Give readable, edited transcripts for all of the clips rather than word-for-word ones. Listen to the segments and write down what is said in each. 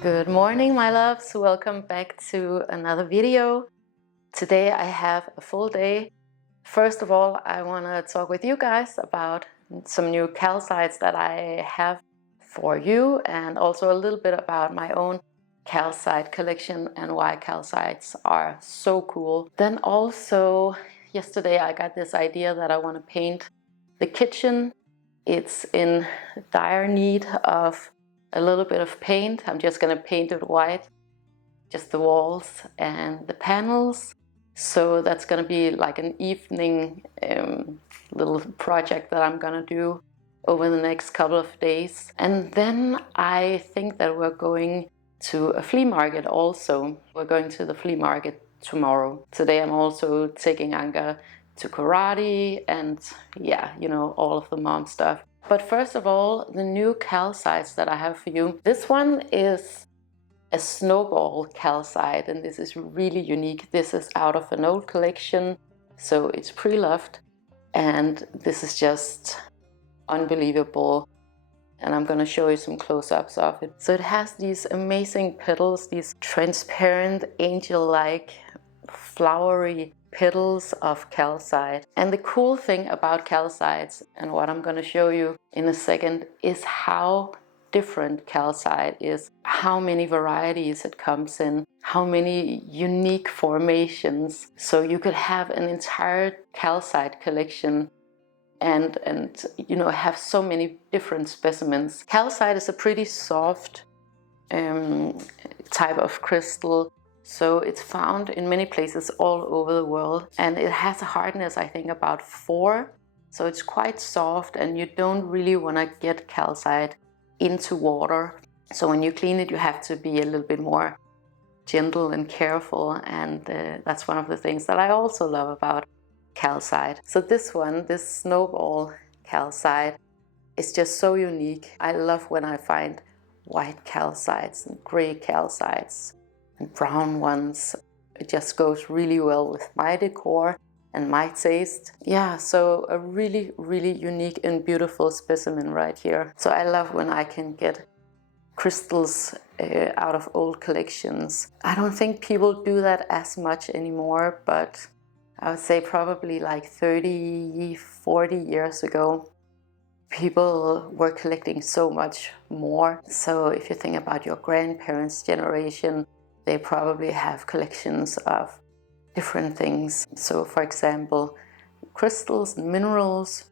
Good morning, my loves. Welcome back to another video. Today I have a full day. First of all, I want to talk with you guys about some new calcites that I have for you, and also a little bit about my own calcite collection and why calcites are so cool. Then also, yesterday I got this idea that I want to paint the kitchen. It's in dire need of a little bit of paint. I'm just gonna paint it white, just the walls and the panels. So that's gonna be like an evening little project that I'm gonna do over the next couple of days. And then I think that we're going to a flea market also. We're going to the flea market tomorrow. Today I'm also taking Anka to karate and yeah, you know, all of the mom stuff. But first of all, the new calcites that I have for you. This one is a Snowball calcite, and this is really unique. This is out of an old collection, so it's pre-loved, and this is just unbelievable. And I'm gonna show you some close-ups of it. So it has these amazing petals, these transparent, angel-like, flowery petals of calcite. And the cool thing about calcites, and what I'm going to show you in a second, is how different calcite is, how many varieties it comes in, how many unique formations. So you could have an entire calcite collection and you know, have so many different specimens. Calcite is a pretty soft type of crystal. So it's found in many places all over the world, and it has a hardness, I think, about 4. So it's quite soft, and you don't really want to get calcite into water. So when you clean it, you have to be a little bit more gentle and careful, and that's one of the things that I also love about calcite. So this one, this Snowball calcite, is just so unique. I love when I find white calcites and gray calcites and brown ones. It just goes really well with my decor and my taste. Yeah, so a really, really unique and beautiful specimen right here. So I love when I can get crystals out of old collections. I don't think people do that as much anymore, but I would say probably like 30, 40 years ago, people were collecting so much more. So if you think about your grandparents' generation, they probably have collections of different things. So for example, crystals and minerals,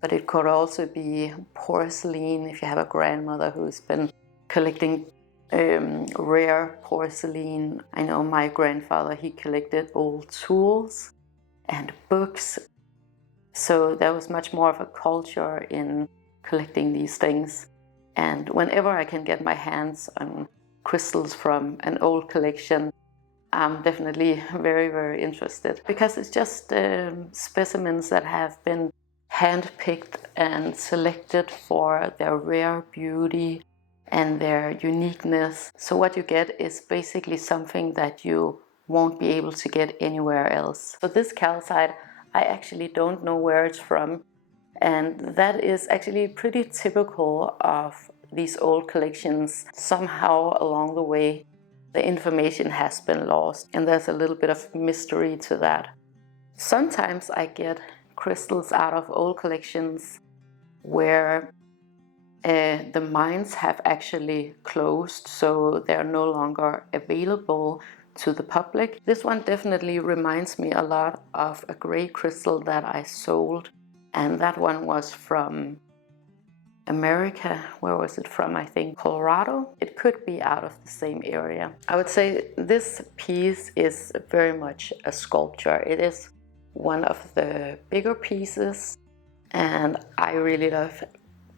but it could also be porcelain if you have a grandmother who's been collecting rare porcelain. I know my grandfather, he collected old tools and books. So there was much more of a culture in collecting these things. And whenever I can get my hands on crystals from an old collection, I'm definitely very, very interested, because it's just specimens that have been handpicked and selected for their rare beauty and their uniqueness. So what you get is basically something that you won't be able to get anywhere else. So this calcite, I actually don't know where it's from, and that is actually pretty typical of these old collections. Somehow along the way, the information has been lost, and there's a little bit of mystery to that. Sometimes I get crystals out of old collections where the mines have actually closed, so they're no longer available to the public. This one definitely reminds me a lot of a gray crystal that I sold, and that one was from America. Where was it from? I think Colorado. It could be out of the same area. I would say this piece is very much a sculpture. It is one of the bigger pieces, and I really love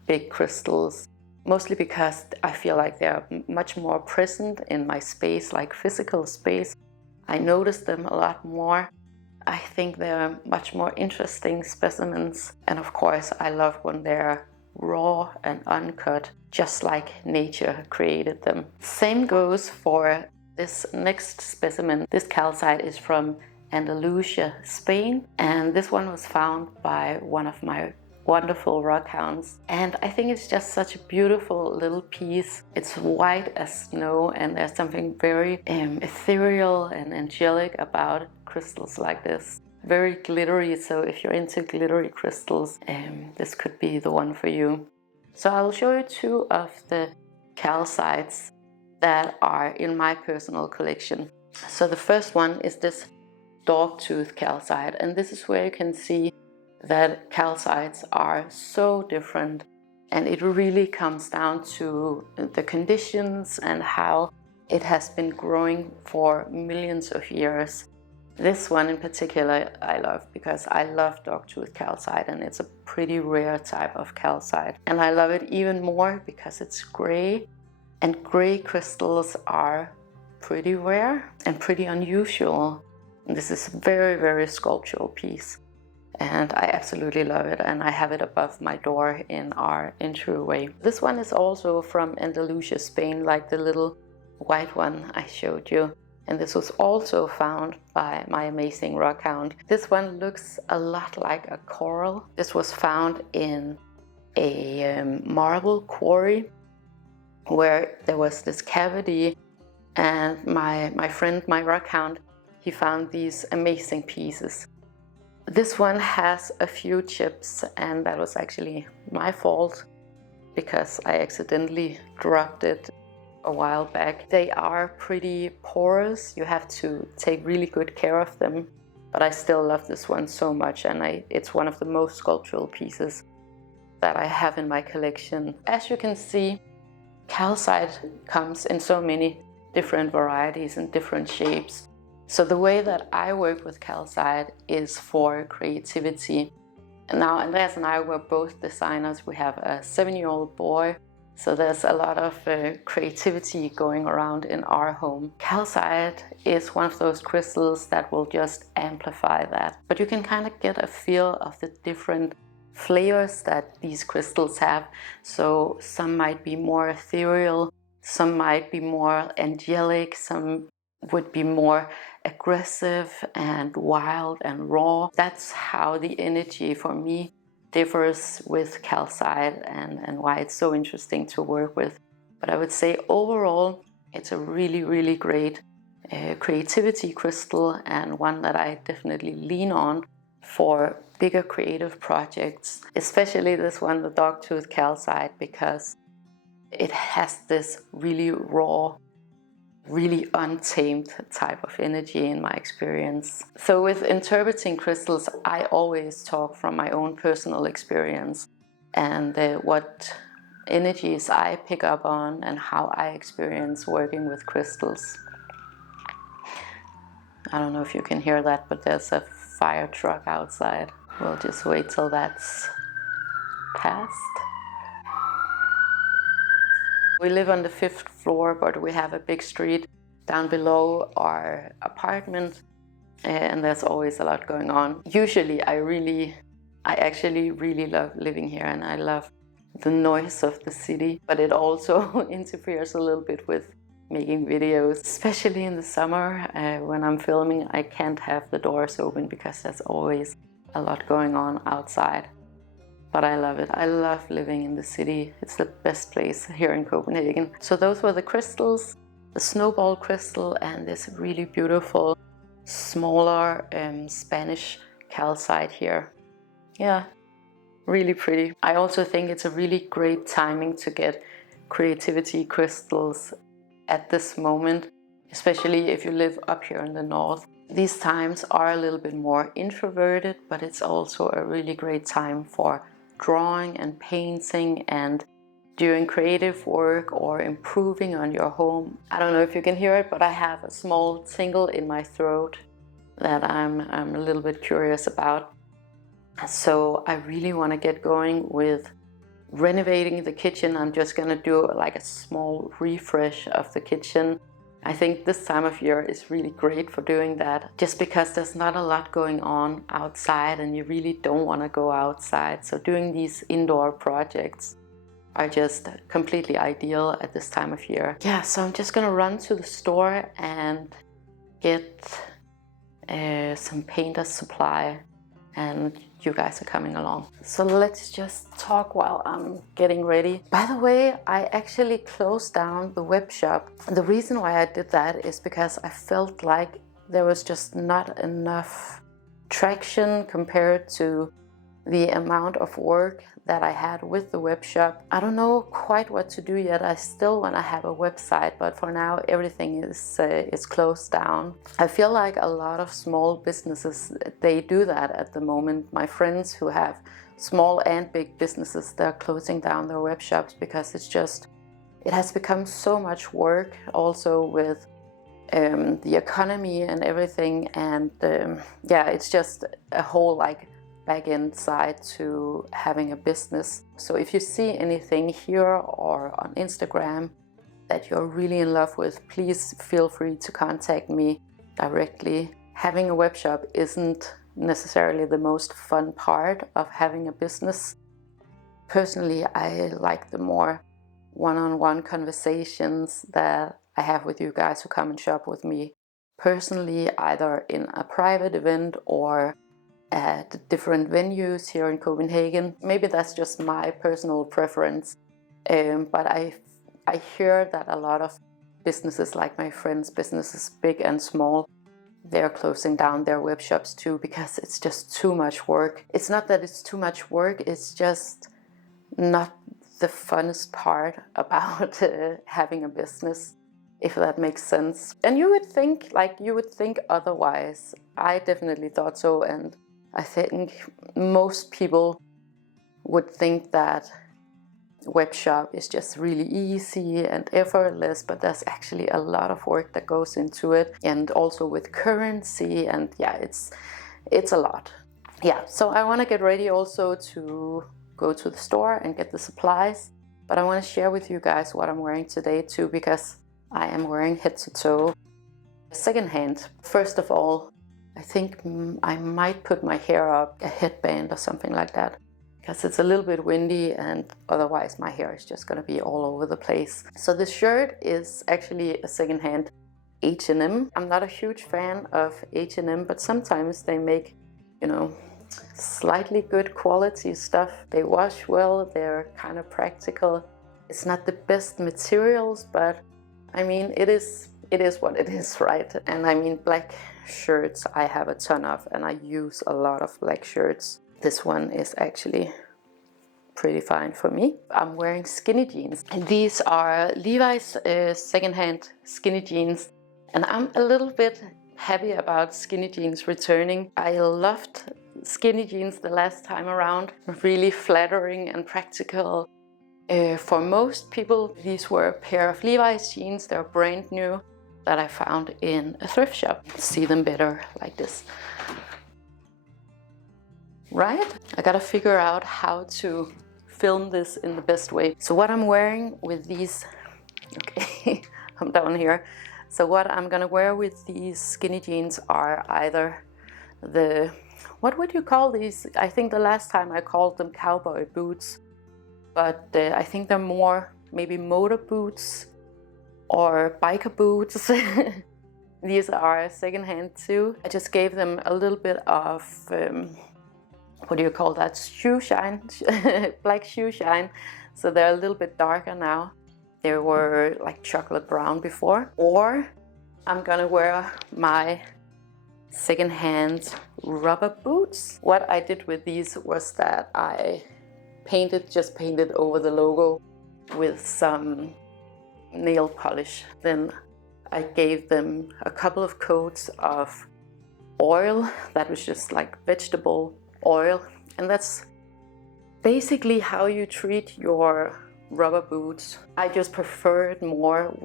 big crystals, mostly because I feel like they're much more present in my space, like physical space. I notice them a lot more. I think they're much more interesting specimens, and of course I love when they're raw and uncut, just like nature created them. Same goes for this next specimen. This calcite is from Andalusia, Spain, and this one was found by one of my wonderful rock hounds. And I think it's just such a beautiful little piece. It's white as snow, and there's something very ethereal and angelic about crystals like this. Very glittery, so if you're into glittery crystals, this could be the one for you. So I'll show you two of the calcites that are in my personal collection. So the first one is this dogtooth calcite, and this is where you can see that calcites are so different, and it really comes down to the conditions and how it has been growing for millions of years. This one in particular I love because I love dogtooth calcite, and it's a pretty rare type of calcite. And I love it even more because it's gray, and gray crystals are pretty rare and pretty unusual. And this is a very, very sculptural piece, and I absolutely love it, and I have it above my door in our entryway. This one is also from Andalusia, Spain, like the little white one I showed you. And this was also found by my amazing rock hound. This one looks a lot like a coral. This was found in a marble quarry where there was this cavity, and my friend, my rock hound, he found these amazing pieces. This one has a few chips, and that was actually my fault because I accidentally dropped it a while back. They are pretty porous. You have to take really good care of them, but I still love this one so much, and it's one of the most sculptural pieces that I have in my collection. As you can see, calcite comes in so many different varieties and different shapes. So the way that I work with calcite is for creativity. And now Andreas and I were both designers. We have a 7-year-old boy, so there's a lot of creativity going around in our home. Calcite is one of those crystals that will just amplify that. But you can kind of get a feel of the different flavors that these crystals have. So some might be more ethereal, some might be more angelic, some would be more aggressive and wild and raw. That's how the energy for me differs with calcite, and why it's so interesting to work with. But I would say overall it's a really, really great creativity crystal, and one that I definitely lean on for bigger creative projects, especially this one, the dogtooth calcite, because it has this really raw, really untamed type of energy in my experience. So with interpreting crystals, I always talk from my own personal experience and what energies I pick up on and how I experience working with crystals. I don't know if you can hear that, but there's a fire truck outside. We'll just wait till that's past. We live on the 5th floor, but we have a big street down below our apartment, and there's always a lot going on. Usually I actually really love living here, and I love the noise of the city, but it also interferes a little bit with making videos, especially in the summer. When I'm filming, I can't have the doors open because there's always a lot going on outside. But I love it. I love living in the city. It's the best place here in Copenhagen. So those were the crystals, the Snowball crystal and this really beautiful, smaller Spanish calcite here. Yeah, really pretty. I also think it's a really great timing to get creativity crystals at this moment, especially if you live up here in the north. These times are a little bit more introverted, but it's also a really great time for drawing and painting and doing creative work or improving on your home. I don't know if you can hear it, but I have a small tingle in my throat that I'm a little bit curious about. So I really want to get going with renovating the kitchen. I'm just gonna do like a small refresh of the kitchen. I think this time of year is really great for doing that, just because there's not a lot going on outside and you really don't want to go outside. So doing these indoor projects are just completely ideal at this time of year. Yeah, so I'm just gonna run to the store and get some painter's supply and you guys are coming along. So let's just talk while I'm getting ready. By the way, I actually closed down the web shop. The reason why I did that is because I felt like there was just not enough traction compared to the amount of work that I had with the web shop. I don't know quite what to do yet. I still want to have a website, but for now everything is closed down. I feel like a lot of small businesses, they do that at the moment. My friends who have small and big businesses, they're closing down their web shops because it has become so much work, also with the economy and everything, and yeah, it's just a whole like back-end side to having a business. So if you see anything here or on Instagram that you're really in love with, please feel free to contact me directly. Having a web shop isn't necessarily the most fun part of having a business. Personally, I like the more one-on-one conversations that I have with you guys who come and shop with me personally, either in a private event or at different venues here in Copenhagen. Maybe that's just my personal preference, but I hear that a lot of businesses, like my friends' businesses, big and small, they're closing down their web shops too because it's just too much work. It's not that it's too much work, it's just not the funnest part about having a business, if that makes sense. And you would think otherwise. I definitely thought so, and I think most people would think that web shop is just really easy and effortless, but there's actually a lot of work that goes into it, and also with currency, and yeah, it's a lot. Yeah, so I want to get ready also to go to the store and get the supplies, but I want to share with you guys what I'm wearing today too, because I am wearing head to toe secondhand. First of all, I think I might put my hair up, a headband or something like that, because it's a little bit windy and otherwise my hair is just going to be all over the place. So this shirt is actually a secondhand H&M. I'm not a huge fan of H&M, but sometimes they make, you know, slightly good quality stuff. They wash well, they're kind of practical. It's not the best materials, but I mean, it is what it is, right? And I mean, black shirts I have a ton of, and I use a lot of black shirts. This one is actually pretty fine for me. I'm wearing skinny jeans, and these are Levi's secondhand skinny jeans, and I'm a little bit happy about skinny jeans returning. I loved skinny jeans the last time around, really flattering and practical. For most people, these were a pair of Levi's jeans. They're brand new, that I found in a thrift shop. See them better like this. Right? I gotta figure out how to film this in the best way. So what I'm wearing with these, okay, I'm down here. So what I'm gonna wear with these skinny jeans are either the, what would you call these? I think the last time I called them cowboy boots, but I think they're more maybe motor boots or biker boots. These are secondhand too. I just gave them a little bit of, what do you call that, shoe shine, black shoe shine. So they're a little bit darker now. They were like chocolate brown before. Or I'm gonna wear my secondhand rubber boots. What I did with these was that I just painted over the logo with some nail polish. Then I gave them a couple of coats of oil that was just like vegetable oil, and that's basically how you treat your rubber boots. I just prefer it more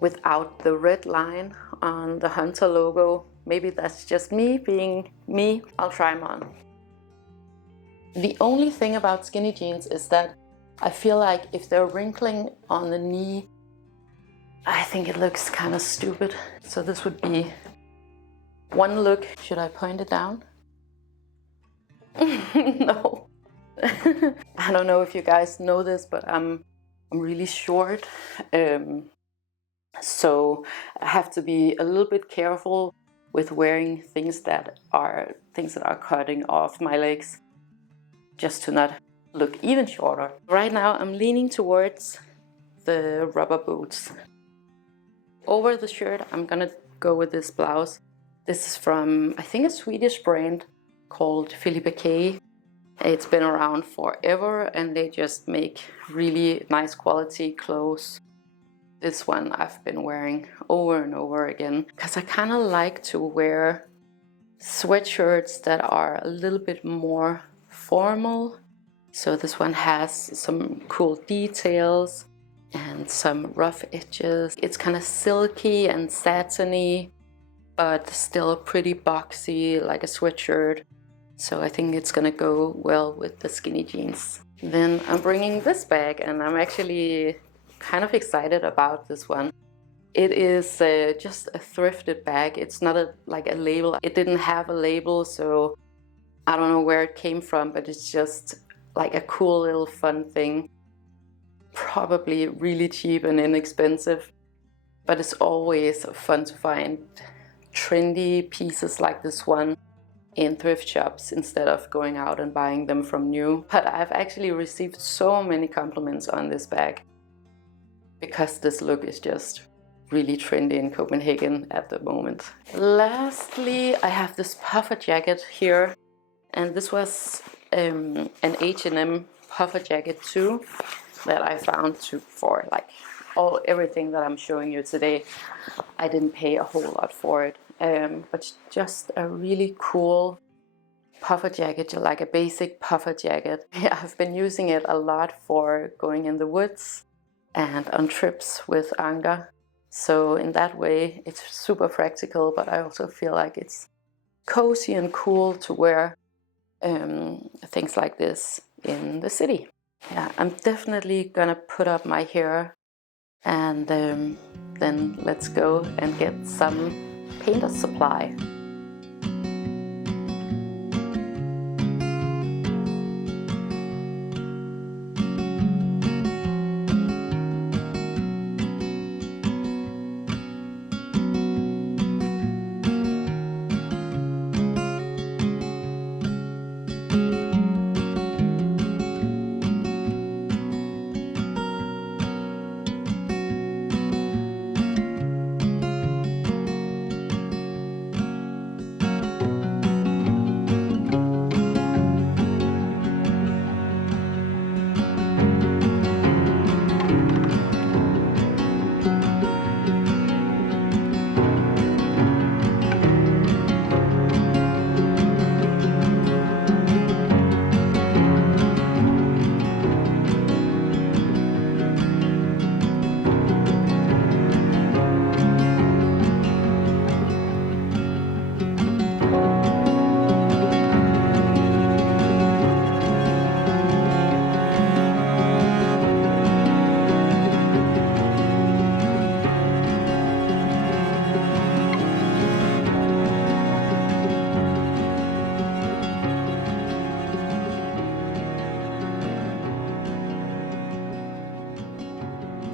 without the red line on the Hunter logo. Maybe that's just me being me. I'll try them on. The only thing about skinny jeans is that I feel like if they're wrinkling on the knee, I think it looks kind of stupid. So this would be one look. Should I point it down? No. I don't know if you guys know this, but I'm really short. So I have to be a little bit careful with wearing things that are cutting off my legs, just to not look even shorter. Right now I'm leaning towards the rubber boots. Over the shirt I'm gonna go with this blouse. This is from, I think, a Swedish brand called Flea. It's been around forever and they just make really nice quality clothes. This one I've been wearing over and over again because I kind of like to wear sweatshirts that are a little bit more formal. So this one has some cool details and some rough edges. It's kind of silky and satiny, but still pretty boxy, like a sweatshirt. So I think it's gonna go well with the skinny jeans. Then I'm bringing this bag, and I'm actually kind of excited about this one. It is just a thrifted bag. It's not like a label. It didn't have a label, so I don't know where it came from, but it's just like a cool little fun thing. Probably really cheap and inexpensive, but it's always fun to find trendy pieces like this one in thrift shops instead of going out and buying them from new. But I've actually received so many compliments on this bag because this look is just really trendy in Copenhagen at the moment. Lastly, I have this puffer jacket here, and this was an H&M puffer jacket too that I found for like everything that I'm showing you today. I didn't pay a whole lot for it, but just a really cool puffer jacket, like a basic puffer jacket. Yeah, I've been using it a lot for going in the woods and on trips with Anker. So in that way, it's super practical, but I also feel like it's cozy and cool to wear things like this in the city. Yeah, I'm definitely gonna put up my hair and then let's go and get some painter's supply.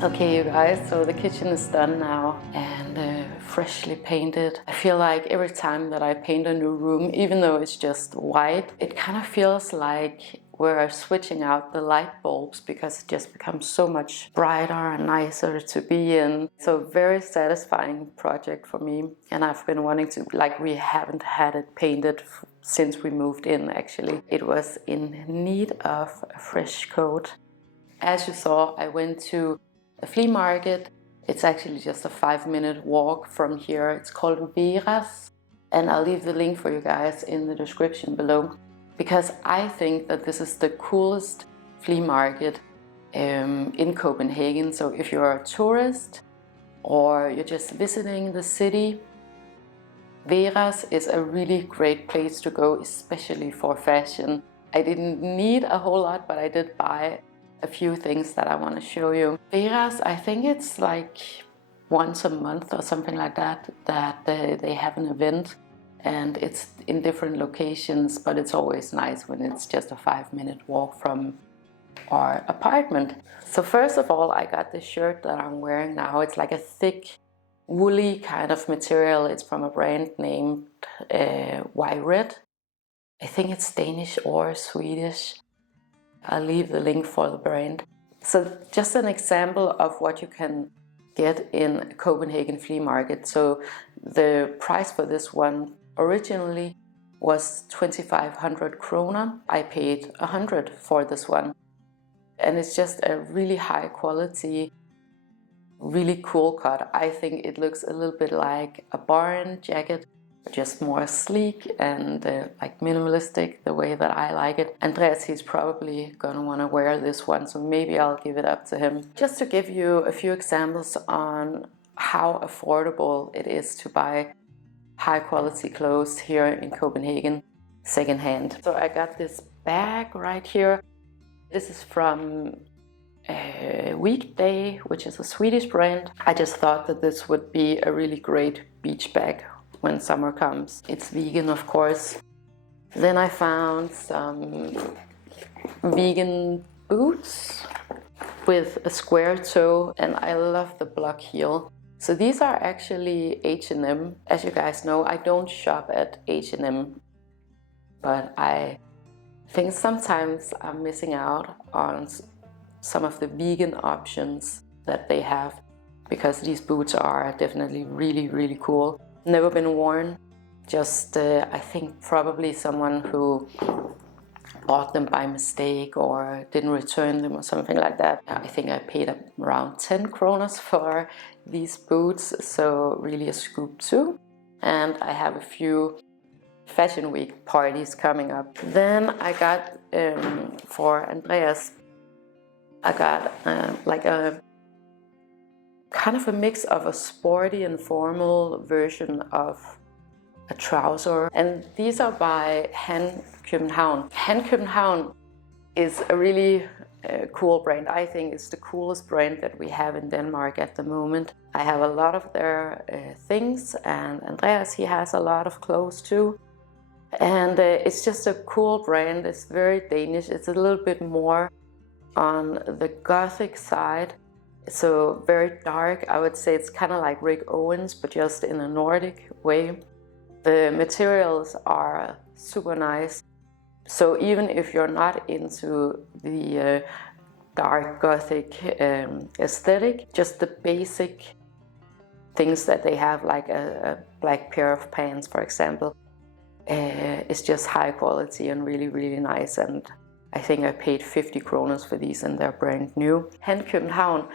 Okay, you guys, so the kitchen is done now and freshly painted. I feel like every time that I paint a new room, even though it's just white, it kind of feels like we're switching out the light bulbs because it just becomes so much brighter and nicer to be in. So very satisfying project for me, and I've been wanting to, like, we haven't had it painted since we moved in actually. It was in need of a fresh coat. As you saw, I went to a flea market. It's actually just a 5-minute walk from here. It's called Veras, and I'll leave the link for you guys in the description below, because I think that this is the coolest flea market in Copenhagen. So if you're a tourist or you're just visiting the city, Veras is a really great place to go, especially for fashion. I didn't need a whole lot, but I did buy a few things that I want to show you. Veras, I think it's like once a month or something like that, they have an event, and it's in different locations, but it's always nice when it's just a 5-minute walk from our apartment. So first of all, I got this shirt that I'm wearing now. It's like a thick woolly kind of material. It's from a brand named Red. I think it's Danish or Swedish. I'll leave the link for the brand. So just an example of what you can get in Copenhagen flea market. So the price for this one originally was 2,500 kroner. I paid 100 for this one. And it's just a really high quality, really cool cut. I think it looks a little bit like a barn jacket, just more sleek and like minimalistic, the way that I like it. Andreas, he's probably gonna wanna wear this one, so maybe I'll give it up to him. Just to give you a few examples on how affordable it is to buy high quality clothes here in Copenhagen secondhand. So I got this bag right here. This is from Weekday, which is a Swedish brand. I just thought that this would be a really great beach bag when summer comes. It's vegan, of course. Then I found some vegan boots with a square toe, and I love the block heel. So these are actually H&M. As you guys know, I don't shop at H&M, but I think sometimes I'm missing out on some of the vegan options that they have, because these boots are definitely really, really cool. Never been worn, just I think probably someone who bought them by mistake or didn't return them or something like that. I think I paid around 10 kroner for these boots, so really a scoop too. And I have a few Fashion Week parties coming up. Then I got, for Andreas, I got like a kind of a mix of a sporty and formal version of a trouser. And these are by Han København. Han København is a really cool brand. I think it's the coolest brand that we have in Denmark at the moment. I have a lot of their things, and Andreas, he has a lot of clothes too. And it's just a cool brand. It's very Danish. It's a little bit more on the gothic side. So very dark. I would say it's kind of like Rick Owens, but just in a Nordic way. The materials are super nice. So even if you're not into the dark gothic aesthetic, just the basic things that they have, like a black pair of pants, for example, is just high quality and really, really nice. And I think I paid 50 kroner for these, and they're brand new. Han København,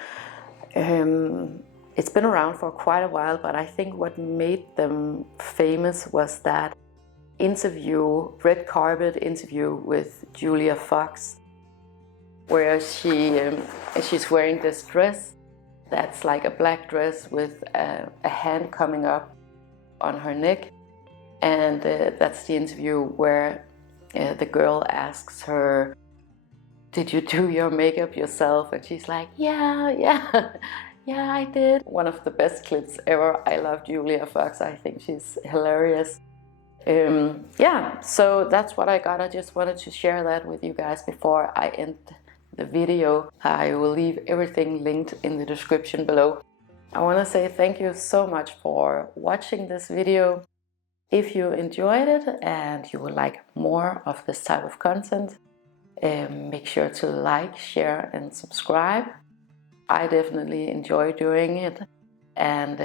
it's been around for quite a while, but I think what made them famous was that red carpet interview with Julia Fox, where she's wearing this dress that's like a black dress with a hand coming up on her neck. And that's the interview where the girl asks her, "Did you do your makeup yourself?" And she's like, yeah, I did. One of the best clips ever. I love Julia Fox. I think she's hilarious. Yeah, so that's what I got. I just wanted to share that with you guys before I end the video. I will leave everything linked in the description below. I want to say thank you so much for watching this video. If you enjoyed it and you would like more of this type of content, make sure to like, share and subscribe. I definitely enjoy doing it, and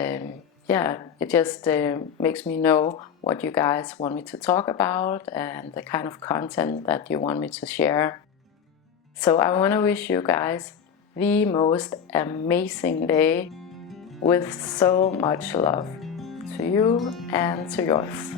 yeah, it just makes me know what you guys want me to talk about and the kind of content that you want me to share. So I want to wish you guys the most amazing day with so much love to you and to yours.